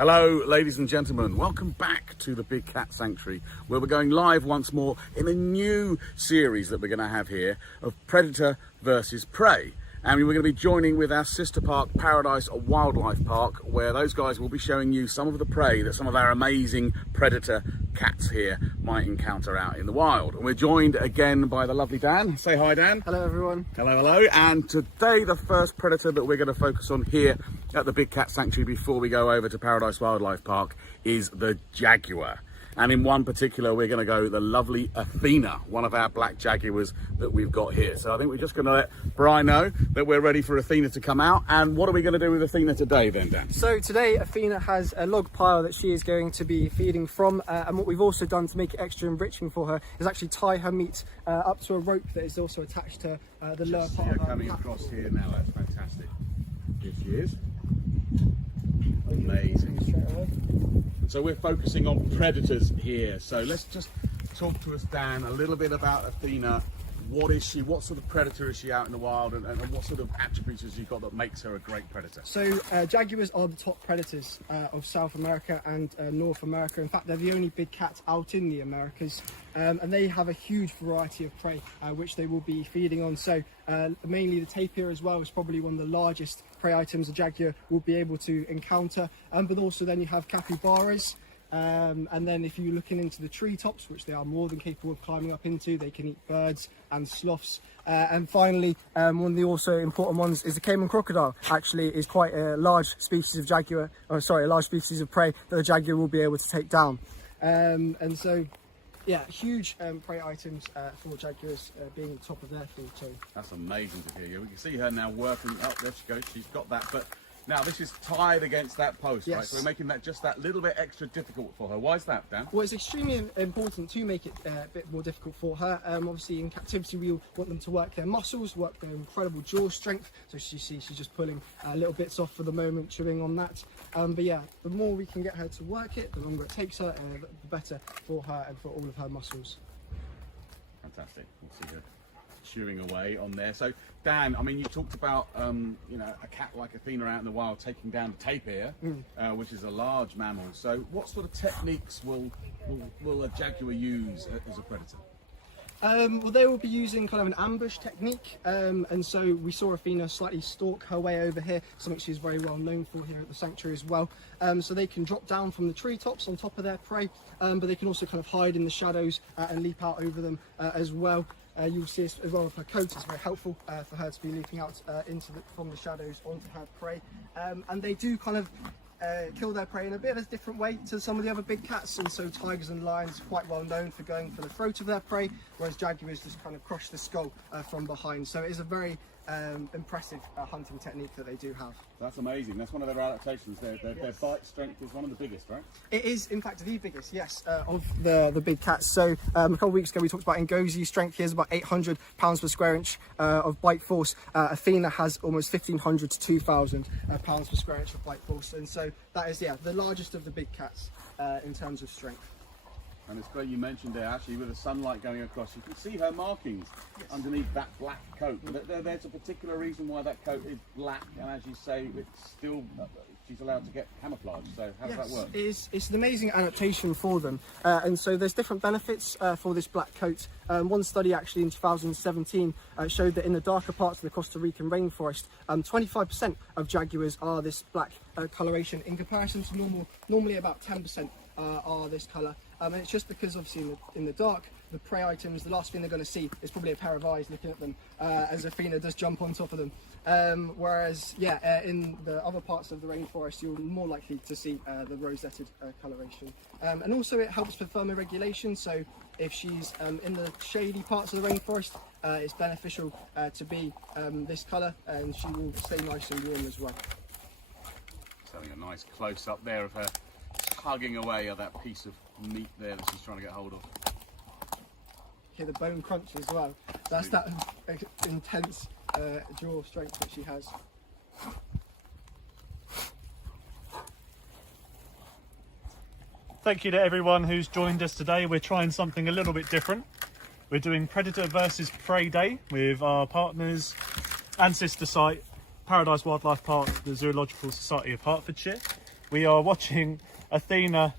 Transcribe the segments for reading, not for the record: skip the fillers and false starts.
Hello, ladies and gentlemen. Welcome back to the Big Cat Sanctuary, where we're going live once more in a new series that we're going to have here of Predator versus Prey. And we're going to be joining with our sister park, Paradise Wildlife Park, where those guys will be showing you some of the prey that some of our amazing predator cats here might encounter out in the wild. And we're joined again by the lovely Dan. Say hi, Dan. Hello, everyone. Hello, hello. And today, the first predator that we're going to focus on here at the Big Cat Sanctuary before we go over to Paradise Wildlife Park is the jaguar. And in one particular, we're going to go the lovely Athena, one of our black jaguars that we've got here. So I think we're just going to let Brian know that we're ready for Athena to come out. And what are we going to do with Athena today then, Dan? So today, Athena has a log pile that she is going to be feeding from. And what we've also done to make it extra enriching for her is actually tie her meat up to a rope that is also attached to the lower part of her coming back. across here now. That's fantastic. Here she is. Amazing. Straight away. So we're focusing on predators here. So let's just talk to us, Dan, a little bit about Athena. What is she? What sort of predator is she out in the wild, and what sort of attributes has she got that makes her a great predator? So jaguars are the top predators of South America and North America. In fact, they're the only big cats out in the Americas, and they have a huge variety of prey which they will be feeding on. So mainly the tapir as well is probably one of the largest prey items a jaguar will be able to encounter, but also then you have capybaras. And then if you're looking into the treetops, which they are more than capable of climbing up into, they can eat birds and sloths. And finally, one of the also important ones is the Cayman crocodile. Actually is quite a large species of jaguar, a large species of prey that the jaguar will be able to take down. And so, yeah, huge prey items for jaguars being the top of their food chain. That's amazing to hear. We can see her now working up. There she goes. She's got that. But now this is tied against that post, Yes. right? So we're making that just that little bit extra difficult for her. Why is that, Dan? Well, it's extremely important to make it a bit more difficult for her. Obviously, in captivity, we want them to work their muscles, work their incredible jaw strength. So you see, she's just pulling little bits off for the moment, chewing on that. But yeah, the more we can get her to work it, the longer it takes her, the better for her and for all of her muscles. Fantastic. We'll see her chewing away on there. So Dan, I mean, you talked about a cat like Athena out in the wild taking down the tapir, which is a large mammal. So what sort of techniques will a jaguar use as a predator? Well, they will be using kind of an ambush technique, and so we saw Athena slightly stalk her way over here, something she's very well known for here at the sanctuary as well. So they can drop down from the treetops on top of their prey, but they can also kind of hide in the shadows and leap out over them as well. You'll see as well with her coat, it's very helpful for her to be leaping out from the shadows onto her prey. And they do kind of kill their prey in a bit of a different way to some of the other big cats, and so tigers and lions are quite well known for going for the throat of their prey, whereas jaguars just kind of crush the skull from behind. So it is a very impressive hunting technique that they do have. That's amazing. That's one of their adaptations. Their bite strength is one of the biggest, right? It is, in fact, the biggest, yes, of the big cats. So a couple of weeks ago we talked about Ngosi's strength. He has about 800 pounds per square inch of bite force. Athena has almost 1,500 to 2,000 pounds per square inch of bite force, and so that is, yeah, the largest of the big cats in terms of strength. And it's great you mentioned there, actually, with the sunlight going across, you can see her markings underneath that black coat. There's a particular reason why that coat is black, and as you say, it's still, she's allowed to get camouflage. So how does that work? It's an amazing adaptation for them. And so there's different benefits for this black coat. One study actually in 2017 showed that in the darker parts of the Costa Rican rainforest, 25% of jaguars are this black coloration in comparison to normally about 10% are this colour. And it's just because obviously in the dark, the prey items, the last thing they're going to see is probably a pair of eyes looking at them as Athena does jump on top of them. Whereas, in the other parts of the rainforest, you're more likely to see the rosetted coloration. And also it helps with thermoregulation, so if she's in the shady parts of the rainforest, it's beneficial to be this colour, and she will stay nice and warm as well. Just having a nice close-up there of her tugging away at that piece of meat there that she's trying to get hold of. Hear the bone crunch as well. That's that intense jaw strength that she has. Thank you to everyone who's joined us today. We're trying something a little bit different. We're doing Predator versus Prey Day with our partners and sister site, Paradise Wildlife Park, the Zoological Society of Hertfordshire. We are watching Athena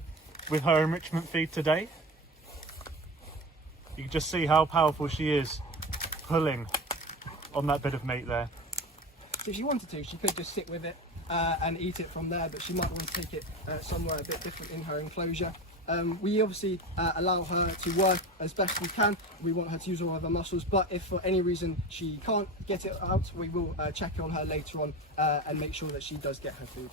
with her enrichment feed today. You can just see how powerful she is pulling on that bit of meat there. So if she wanted to, she could just sit with it and eat it from there, but she might want to take it somewhere a bit different in her enclosure. We obviously allow her to work as best we can. We want her to use all of her muscles, but if for any reason she can't get it out, we will check on her later on and make sure that she does get her food.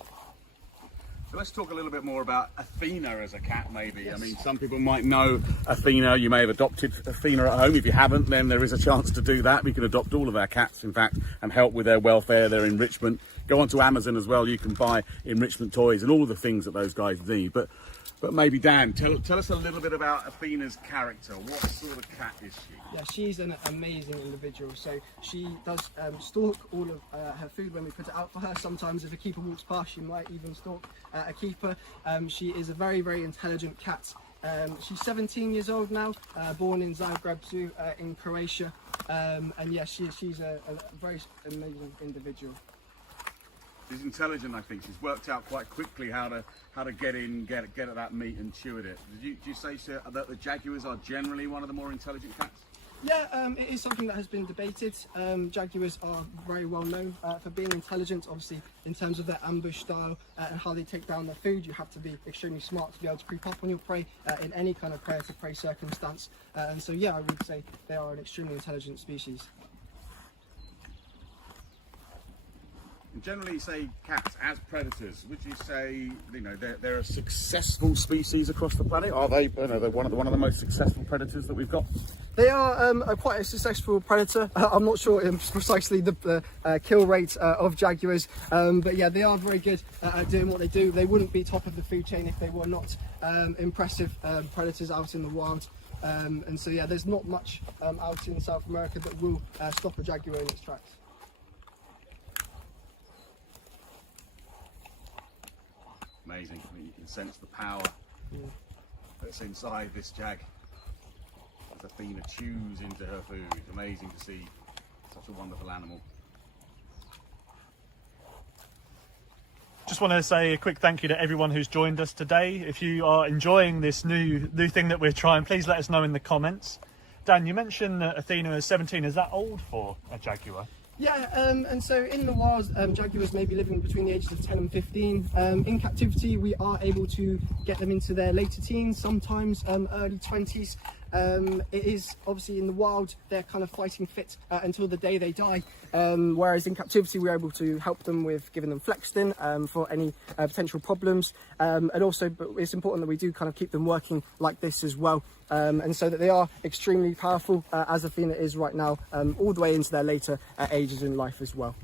So let's talk a little bit more about Athena as a cat, maybe. Yes. I mean, some people might know Athena. You may have adopted Athena at home. If you haven't, then there is a chance to do that. We can adopt all of our cats, in fact, and help with their welfare, their enrichment. Go onto Amazon as well. You can buy enrichment toys and all the things that those guys need. But maybe Dan, tell us a little bit about Athena's character. What sort of cat is she? Yeah, she's an amazing individual. So she does stalk all of her food when we put it out for her. Sometimes if a keeper walks past, she might even stalk a keeper. She is a very, very intelligent cat. She's 17 years old now, born in Zagreb Zoo in Croatia. And yeah, she's a very amazing individual. She's intelligent, I think. She's worked out quite quickly how to get in, get at that meat and chew at it. Do you say, sir, that the Jaguars are generally one of the more intelligent cats? Yeah, it is something that has been debated. Jaguars are very well known for being intelligent. Obviously, in terms of their ambush style and how they take down their food, you have to be extremely smart to be able to creep up on your prey in any kind of prey-to-prey circumstance. And so, yeah, I would say they are an extremely intelligent species. And generally, say cats as predators. Would you say, you know, they're a successful species across the planet? Are they? You know, they're one of the most successful predators that we've got. They are quite a successful predator. I'm not sure precisely the kill rate of jaguars, but yeah, they are very good at doing what they do. They wouldn't be top of the food chain if they were not impressive predators out in the wild. And so yeah, there's not much out in South America that will stop a jaguar in its tracks. Amazing. I mean, you can sense the power that's inside this jag as Athena chews into her food. It's amazing to see such a wonderful animal. Just want to say a quick thank you to everyone who's joined us today. If you are enjoying this new thing that we're trying, please let us know in the comments. Dan, you mentioned that Athena is 17. Is that old for a jaguar? Yeah, and so in the wild, jaguars may be living between the ages of 10 and 15. In captivity, we are able to get them into their later teens, sometimes early 20s. It is obviously in the wild, they're kind of fighting fit until the day they die. Whereas in captivity, we're able to help them with giving them Flexstin for any potential problems. And also, but it's important that we do kind of keep them working like this as well. And so that they are extremely powerful, as Athena is right now, all the way into their later ages in life as well.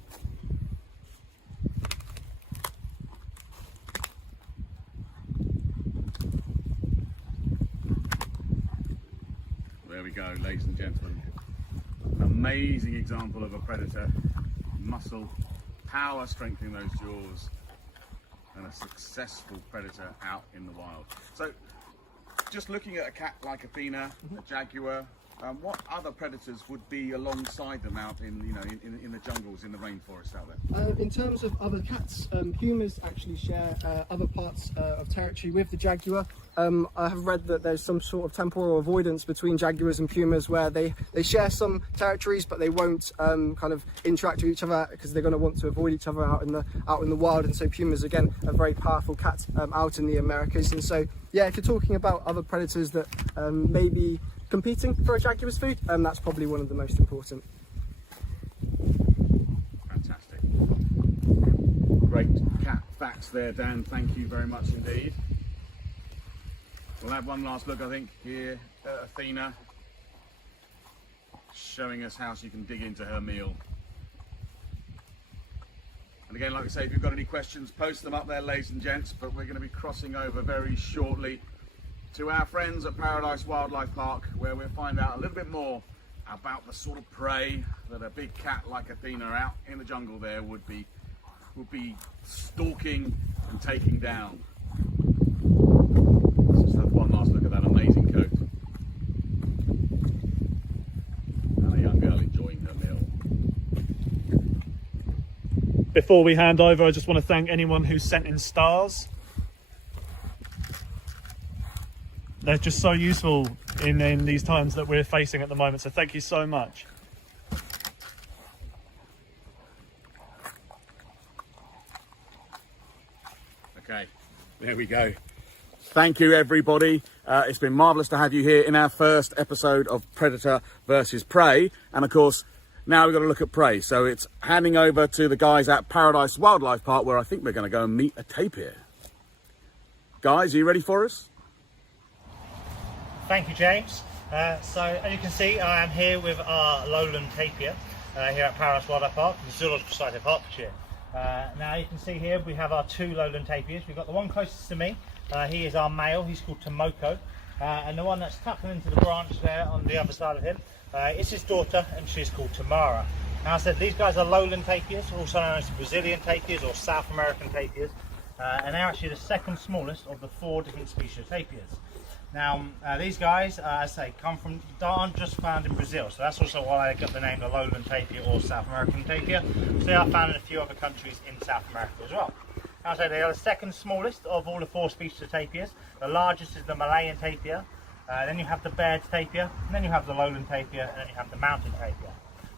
There we go, ladies and gentlemen. An amazing example of a predator. Muscle, power strengthening those jaws, and a successful predator out in the wild. So, just looking at a cat like Athena, a jaguar, what other predators would be alongside them out in, you know, in the jungles, in the rainforest out there? In terms of other cats, pumas actually share other parts of territory with the jaguar. I have read that there's some sort of temporal avoidance between jaguars and pumas where they share some territories, but they won't kind of interact with each other because they're going to want to avoid each other out in the wild. And so pumas, again, a very powerful cat out in the Americas. And so, yeah, if you're talking about other predators that may be competing for a jaguar's food, that's probably one of the most important. Fantastic. Great cat facts there, Dan. Thank you very much indeed. We'll have one last look, I think, here at Athena, showing us how she can dig into her meal. And again, like I say, if you've got any questions, post them up there, ladies and gents, but we're going to be crossing over very shortly to our friends at Paradise Wildlife Park, where we'll find out a little bit more about the sort of prey that a big cat like Athena out in the jungle there would be stalking and taking down. Let's just have one last look at that amazing coat. And a young girl enjoying her meal. Before we hand over, I just want to thank anyone who sent in stars. they're just so useful in these times that we're facing at the moment. So thank you so much. Okay, there we go. Thank you, everybody. It's been marvellous to have you here in our first episode of Predator versus Prey. And of course, now we've got to look at prey. So it's handing over to the guys at Paradise Wildlife Park, where I think we're going to go and meet a tapir. Guys, are you ready for us? Thank you, James. So as you can see, I am here with our lowland tapir here at Paradise Wildlife Park, the Zoological Society of Hertfordshire. Now you can see here we have our two lowland tapirs. We've got the one closest to me. He is our male. He's called Tomoko, and the one that's tucking into the branch there on the other side of him is his daughter, and she's called Tamara. Now I said these guys are lowland tapirs, also known as Brazilian tapirs or South American tapirs, and they're actually the second smallest of the 4 different species of tapirs. Now these guys, as I say, aren't just found in Brazil, so that's also why I got the name the lowland tapir or South American tapir. So they are found in a few other countries in South America as well. Now I say they are the second smallest of all the 4 species of tapirs. The largest is the Malayan tapir, then you have the Baird's tapir, and then you have the lowland tapir, and then you have the mountain tapir.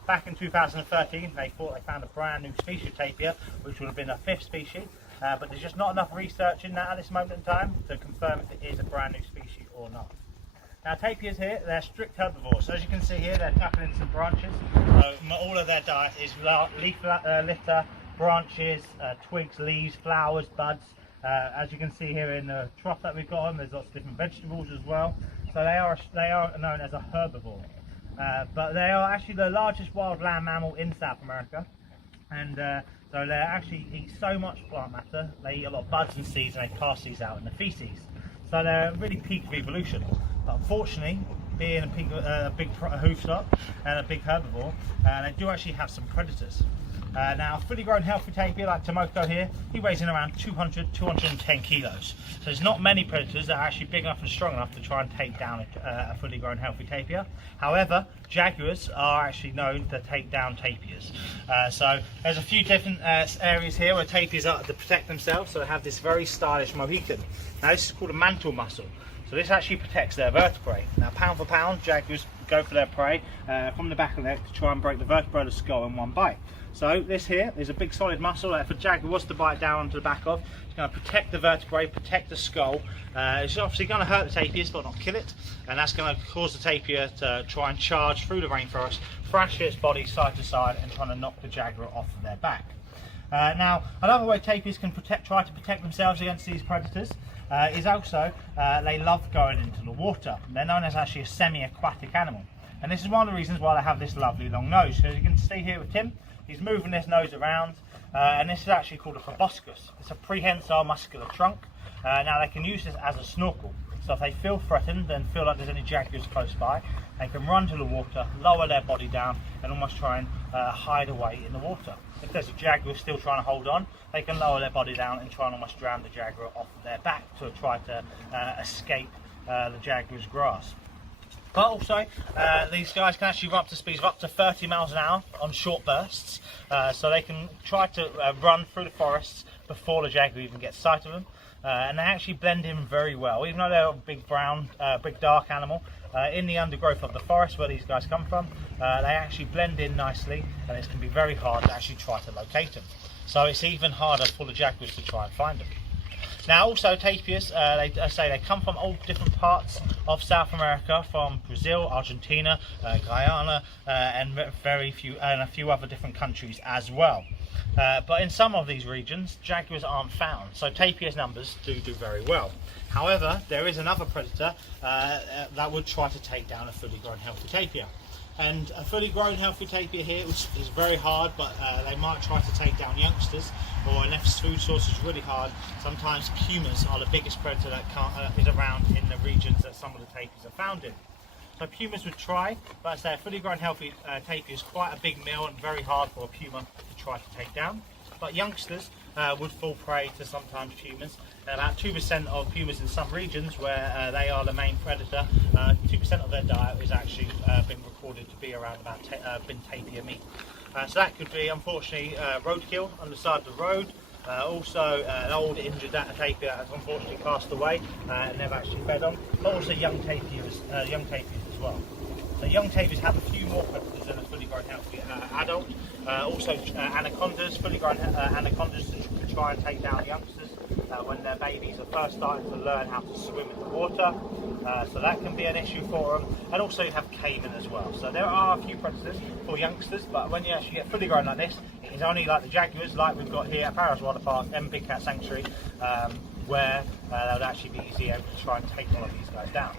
Back in 2013, they thought they found a brand new species of tapir, which would have been a 5th species. But there's just not enough research in that at this moment in time to confirm if it is a brand new species or not. Now tapirs here, they're strict herbivores. So as you can see here, they're tucking in some branches. All of their diet is leaf litter, branches, twigs, leaves, flowers, buds. As you can see here in the trough that we've got on, there's lots of different vegetables as well. So they are known as a herbivore. But they are actually the largest wild land mammal in South America. And so they actually eat so much plant matter, they eat a lot of buds and seeds, and they pass these out in the feces. So they're a really peak of evolution. But unfortunately, being a big hoofstock and a big herbivore, they do actually have some predators. Now, a fully grown healthy tapir like Tomoko here, he weighs in around 200-210 kilos. So there's not many predators that are actually big enough and strong enough to try and take down a fully grown healthy tapir. However, jaguars are actually known to take down tapirs. So there's a few different areas here where tapirs are to protect themselves. So they have this very stylish mohican. Now this is called a mantle muscle. So this actually protects their vertebrae. Now pound for pound, jaguars go for their prey from the back of the neck to try and break the vertebrae of the skull in one bite. So this here is a big solid muscle that if a jaguar was to bite down onto the back of, it's going to protect the vertebrae, protect the skull. It's obviously going to hurt the tapirs but not kill it, and that's going to cause the tapir to try and charge through the rainforest, thrash its body side to side and trying to knock the jaguar off of their back. Now another way tapirs can try to protect themselves against these predators is also they love going into the water. They're known as actually a semi-aquatic animal, and this is one of the reasons why they have this lovely long nose. So as you can see here with Tim, he's moving his nose around, and this is actually called a proboscis. It's a prehensile muscular trunk. Now they can use this as a snorkel. So if they feel threatened and feel like there's any jaguars close by, they can run to the water, lower their body down, and almost try and hide away in the water. If there's a jaguar still trying to hold on, they can lower their body down and try and almost drown the jaguar off of their back to try to escape the jaguar's grasp. But also, these guys can actually run up to speeds of up to 30 miles an hour on short bursts. So they can try to run through the forests before the jaguar even gets sight of them. And they actually blend in very well. Even though they're a big brown, big dark animal, in the undergrowth of the forest where these guys come from, they actually blend in nicely, and it can be very hard to actually try to locate them. So it's even harder for the jaguars to try and find them. Now also tapirs, they come from all different parts of South America, from Brazil, Argentina, Guyana, and a few other different countries as well. But in some of these regions, jaguars aren't found, so tapirs numbers do very well. However, there is another predator that would try to take down a fully grown healthy tapir. And a fully grown healthy tapir here is very hard, but they might try to take down youngsters, or unless food source is really hard, sometimes pumas are the biggest predator that is around in the regions that some of the tapirs are found in. So pumas would try, but as I say, a fully grown healthy tapir is quite a big meal and very hard for a puma to try to take down. But youngsters would fall prey to sometimes pumas. And about 2% of pumas in some regions where they are the main predator, 2% of their diet is actually been recorded to be around about tapir meat. So that could be, unfortunately, roadkill on the side of the road, Also an old injured tapir has unfortunately passed away and never actually fed on, but also young tapirs as well. So young tapirs have a few more predators than a fully grown healthy adult. Also anacondas, fully grown anacondas to try and take down youngsters when their babies are first starting to learn how to swim in the water. So that can be an issue for them. And also you have caiman as well. So there are a few predators for youngsters, but when you actually get fully grown like this, it is only like the jaguars, like we've got here at Paros Water Park and Big Cat Sanctuary, where they would actually be easily able to try and take one of these guys down.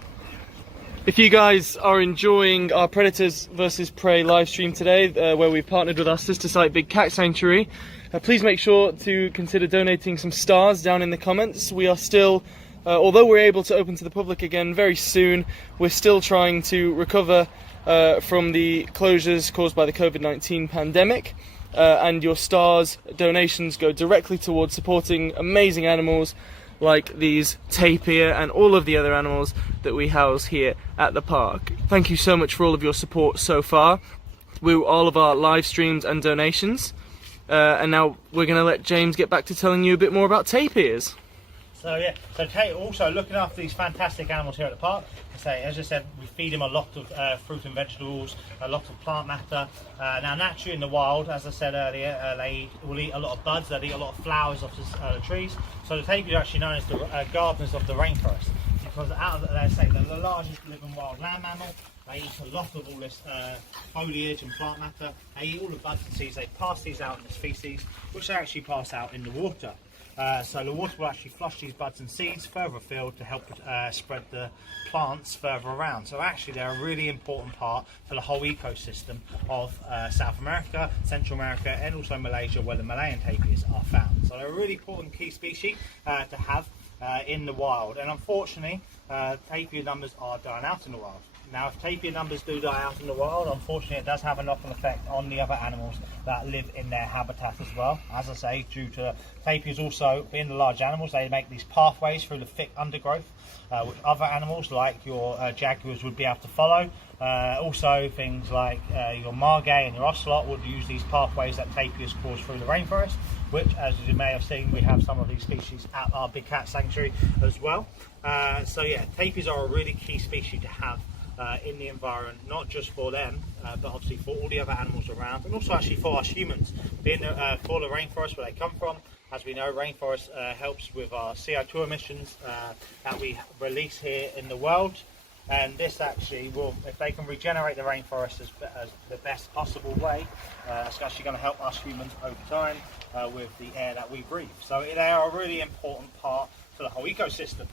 If you guys are enjoying our Predators vs Prey live stream today, where we've partnered with our sister site Big Cat Sanctuary, please make sure to consider donating some stars down in the comments. We are still, although we're able to open to the public again very soon, we're still trying to recover from the closures caused by the COVID-19 pandemic. And your stars donations go directly towards supporting amazing animals like these tapir and all of the other animals that we house here at the park. Thank you so much for all of your support so far with all of our live streams and donations. And now we're going to let James get back to telling you a bit more about tapirs. So yeah, so also looking after these fantastic animals here at the park. As I said, we feed them a lot of fruit and vegetables, a lot of plant matter. Now naturally in the wild, as I said earlier, they will eat a lot of buds, they'll eat a lot of flowers off the trees. So the tapir are actually known as the gardeners of the rainforest, because out of, let's say, they're the largest living wild land mammal. They eat a lot of all this foliage and plant matter. They eat all the buds and seeds. They pass these out in the feces, which they actually pass out in the water. So the water will actually flush these buds and seeds further afield to help spread the plants further around. So actually they're a really important part for the whole ecosystem of South America, Central America and also Malaysia, where the Malayan tapirs are found. So they're a really important key species to have in the wild. And unfortunately tapir numbers are dying out in the wild. Now, if tapir numbers do die out in the wild, unfortunately it does have a knock-on effect on the other animals that live in their habitat as well. As I say, due to tapirs also being the large animals, they make these pathways through the thick undergrowth, which other animals like your jaguars would be able to follow. Also things like your margay and your ocelot would use these pathways that tapirs cause through the rainforest, which, as you may have seen, we have some of these species at our Big Cat Sanctuary as well. So yeah, tapirs are a really key species to have in the environment, not just for them, but obviously for all the other animals around, and also actually for us humans, being for the rainforest where they come from. As we know, rainforest helps with our CO2 emissions that we release here in the world, and this actually will, if they can regenerate the rainforest as the best possible way, it's actually going to help us humans over time with the air that we breathe. So they are a really important part for the whole ecosystem.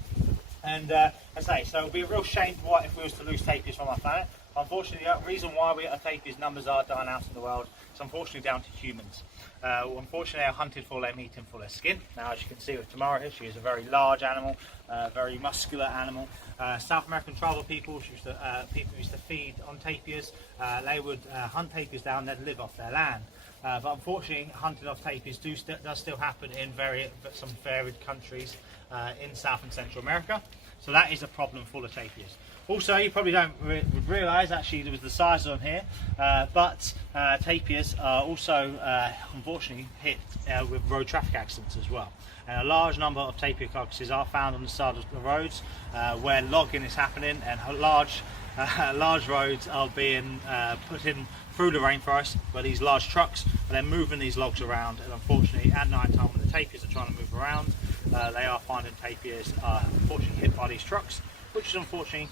And as I say, so it would be a real shame if we was to lose tapirs from our planet. Unfortunately, the reason why our tapirs numbers are dying out in the world is unfortunately down to humans. Unfortunately, they are hunted for their meat and for their skin. Now, as you can see with Tamara here, she is a very large animal, very muscular animal. South American tribal people used to feed on tapirs. They would hunt tapirs down, they'd live off their land. But unfortunately, hunting of tapirs does still happen in some varied countries in South and Central America. So that is a problem for the tapirs. Also, you probably don't realise actually there was the size of them here, but tapirs are also unfortunately hit with road traffic accidents as well. And a large number of tapir carcasses are found on the side of the roads where logging is happening, and large roads are being put in through the rainforest, where these large trucks are then moving these logs around, and unfortunately at night time when the tapirs are trying to move around, they are finding tapirs are unfortunately hit by these trucks, which is unfortunately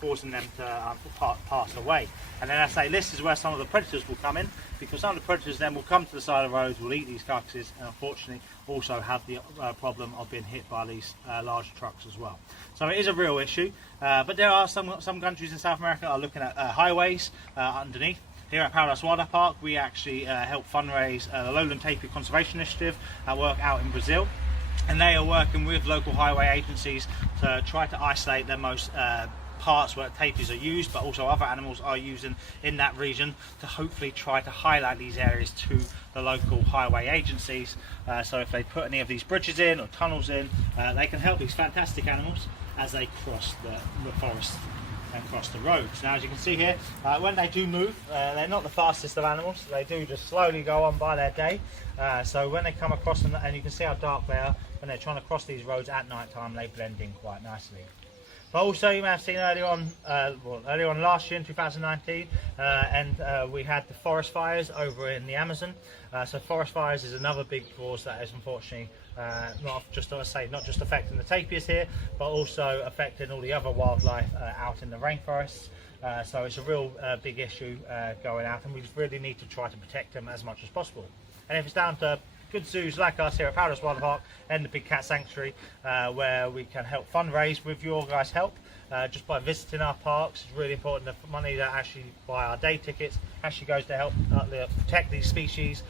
causing them to pass away. And then I say this is where some of the predators will come in, because some of the predators then will come to the side of the roads, will eat these carcasses, and unfortunately also have the problem of being hit by these large trucks as well. So it is a real issue, but there are some countries in South America are looking at highways underneath. Here at Paros Water Park, we actually help fundraise the Lowland Tapir Conservation Initiative that work out in Brazil, and they are working with local highway agencies to try to isolate the most parts where tapirs are used, but also other animals are using in that region, to hopefully try to highlight these areas to the local highway agencies. So if they put any of these bridges in or tunnels in, they can help these fantastic animals as they cross the forest across the roads. Now, as you can see here, when they do move, they're not the fastest of animals. They do just slowly go on by their day. So when they come across them, and you can see how dark they are, when they're trying to cross these roads at night time, they blend in quite nicely. But also, you may have seen earlier on last year in 2019, we had the forest fires over in the Amazon. So forest fires is another big cause that is unfortunately not just affecting the tapirs here, but also affecting all the other wildlife out in the rainforests. So it's a real big issue going out, and we just really need to try to protect them as much as possible. And if it's down to good zoos like us here at Paradise Wildlife Park and the Big Cat Sanctuary, where we can help fundraise with your guys' help just by visiting our parks. It's really important. The money that actually buy our day tickets actually goes to help protect these species,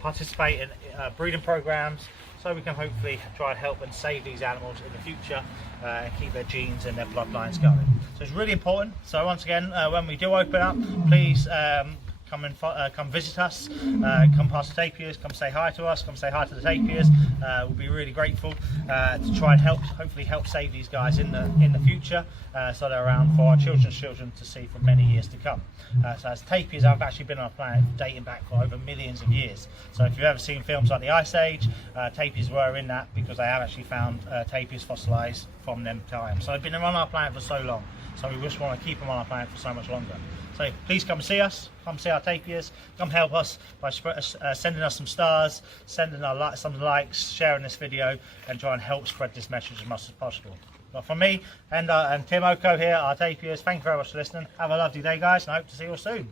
participate in breeding programs, so we can hopefully try and help and save these animals in the future and keep their genes and their bloodlines going. So it's really important. So once again, when we do open up, please come visit us, come past the tapirs, come say hi to us, come say hi to the tapirs. We'll be really grateful to try and hopefully help save these guys in the future, so they're around for our children's children to see for many years to come. So as tapirs have actually been on our planet dating back for over millions of years. So if you've ever seen films like the Ice Age, tapirs were in that because they have actually found tapirs fossilised from them times. So they've been on our planet for so long. So we just want to keep them on our planet for so much longer. So please come see us, come see our tapirs, come help us by sending us some stars, sending some likes, sharing this video, and try and help spread this message as much as possible. But from me and Tim Oko here, our tapirs, thank you very much for listening. Have a lovely day, guys, and I hope to see you all soon.